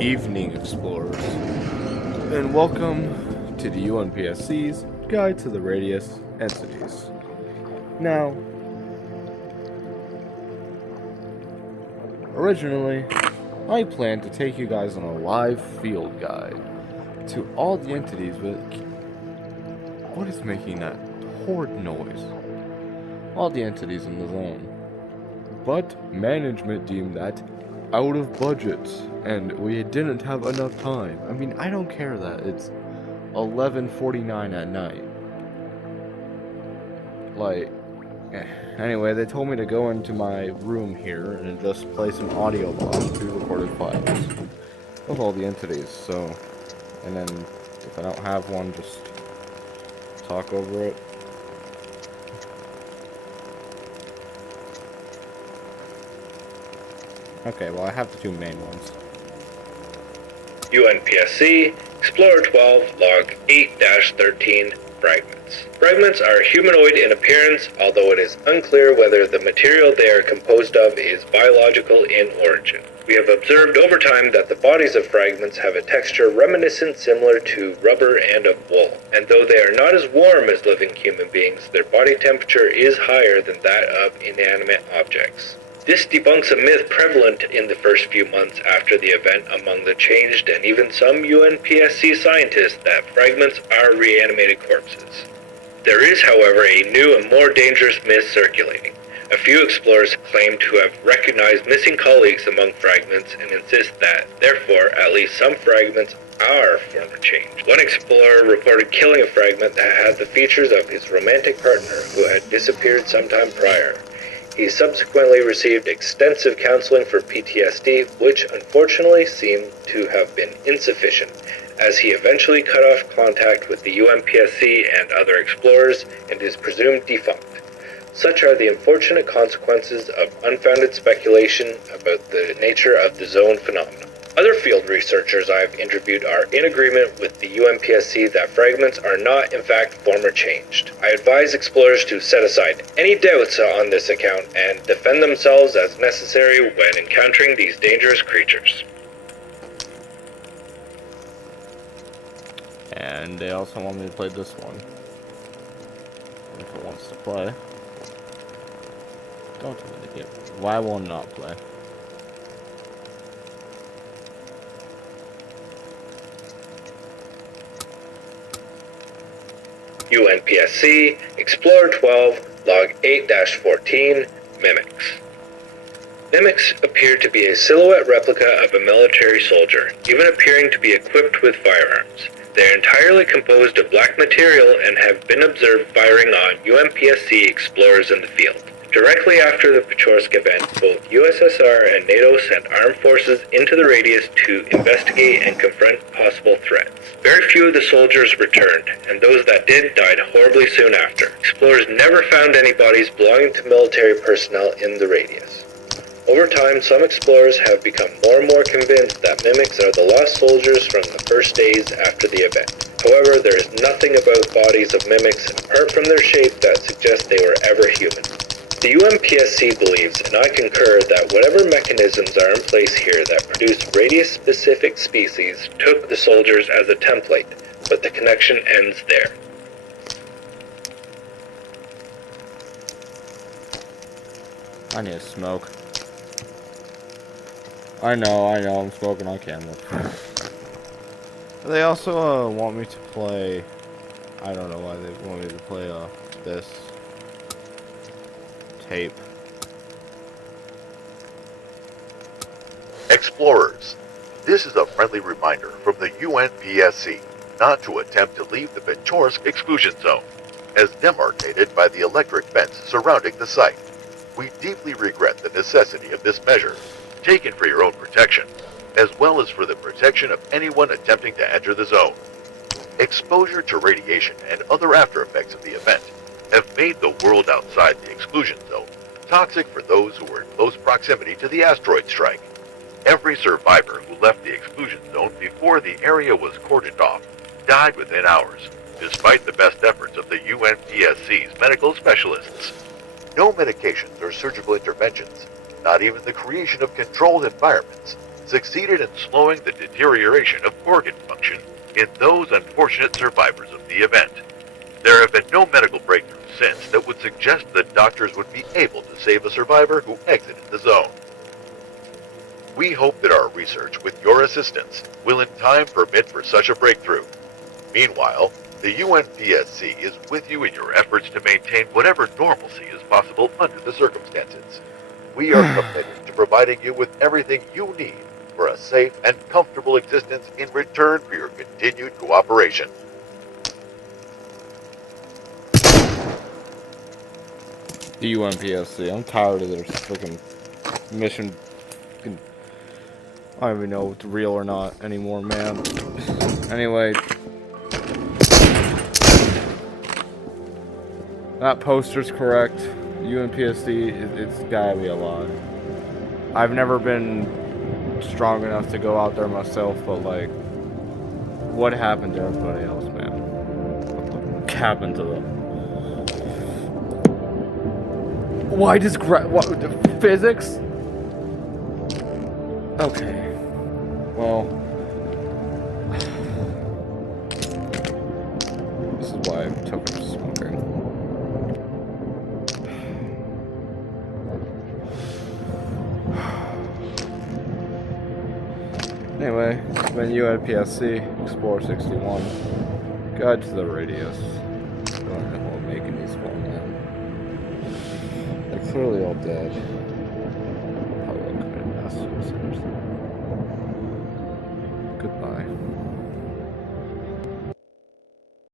evening, explorers, and welcome to the Unpsc's Guide to the Radius Entities. Now, originally, I planned to take you guys on a live field guide to all the entities, but what is making that horrid noise? All the entities in the zone. But management deemed that out of budget, and we didn't have enough time. I mean, I don't care that it's 11:49 at night. Anyway, they told me to go into my room here and just play some audio logs, pre-recorded files of all the entities, and then if I don't have one, just talk over it. Okay, well, I have the two main ones. Unpsc, Explorer 12, Log 8-13, Fragments. Fragments are humanoid in appearance, although it is unclear whether the material they are composed of is biological in origin. We have observed over time that the bodies of fragments have a texture reminiscent similar to rubber and of wool, and though they are not as warm as living human beings, their body temperature is higher than that of inanimate objects. This debunks a myth prevalent in the first few months after the event among the changed and even some UNPSC scientists that fragments are reanimated corpses. There is, however, a new and more dangerous myth circulating. A few explorers claim to have recognized missing colleagues among fragments and insist that, therefore, at least some fragments are former change. One explorer reported killing a fragment that had the features of his romantic partner who had disappeared sometime prior. He subsequently received extensive counseling for PTSD, which unfortunately seemed to have been insufficient, as he eventually cut off contact with the UNPSC and other explorers and is presumed defunct. Such are the unfortunate consequences of unfounded speculation about the nature of the zone phenomenon. Other field researchers I have interviewed are in agreement with the UNPSC that fragments are not in fact former changed. I advise explorers to set aside any doubts on this account and defend themselves as necessary when encountering these dangerous creatures. And they also want me to play this one. If it wants to play. Don't tell me to get. Why will it not play? UNPSC, Explorer 12, Log 8-14, Mimics. Mimics appear to be a silhouette replica of a military soldier, even appearing to be equipped with firearms. They are entirely composed of black material and have been observed firing on UNPSC explorers in the field. Directly after the Pechorsk event, both USSR and NATO sent armed forces into the radius to investigate and confront possible threats. Very few of the soldiers returned, and those that did died horribly soon after. Explorers never found any bodies belonging to military personnel in the radius. Over time, some explorers have become more and more convinced that mimics are the lost soldiers from the first days after the event. However, there is nothing about bodies of mimics, apart from their shape, that suggests they were ever human. The UNPSC believes, and I concur, that whatever mechanisms are in place here that produce radius-specific species took the soldiers as a template, but the connection ends there. I need to smoke. I know, I'm smoking on camera. They also want me to play. I don't know why they want me to play this tape. Explorers, this is a friendly reminder from the UNPSC not to attempt to leave the Pechorsk exclusion zone, as demarcated by the electric fence surrounding the site. We deeply regret the necessity of this measure, taken for your own protection, as well as for the protection of anyone attempting to enter the zone. Exposure to radiation and other after effects of the event have made the world outside the exclusion zone toxic for those who were in close proximity to the asteroid strike. Every survivor who left the exclusion zone before the area was cordoned off died within hours, despite the best efforts of the UNPSC's medical specialists. No medications or surgical interventions, not even the creation of controlled environments, succeeded in slowing the deterioration of organ function in those unfortunate survivors of the event. There have been no medical breakthroughs since that would suggest that doctors would be able to save a survivor who exited the zone. We hope that our research, with your assistance, will in time permit for such a breakthrough. Meanwhile, the UNPSC is with you in your efforts to maintain whatever normalcy is possible under the circumstances. We are committed to providing you with everything you need for a safe and comfortable existence in return for your continued cooperation. The UNPSC. I'm tired of their freaking mission. I don't even know if it's real or not anymore, man. Anyway. That poster's correct. UNPSC, it's gotta be a lie. I've never been strong enough to go out there myself, but like, what happened to everybody else, man? What happened to them? Why does physics? Okay. Well, this is why I took up smoking. Anyway, it's been UNPSC, Explorer 61. Guide to the radius. I don't know who I'm making these for, man. They're clearly all dead. Probably committed mass suicide. Goodbye.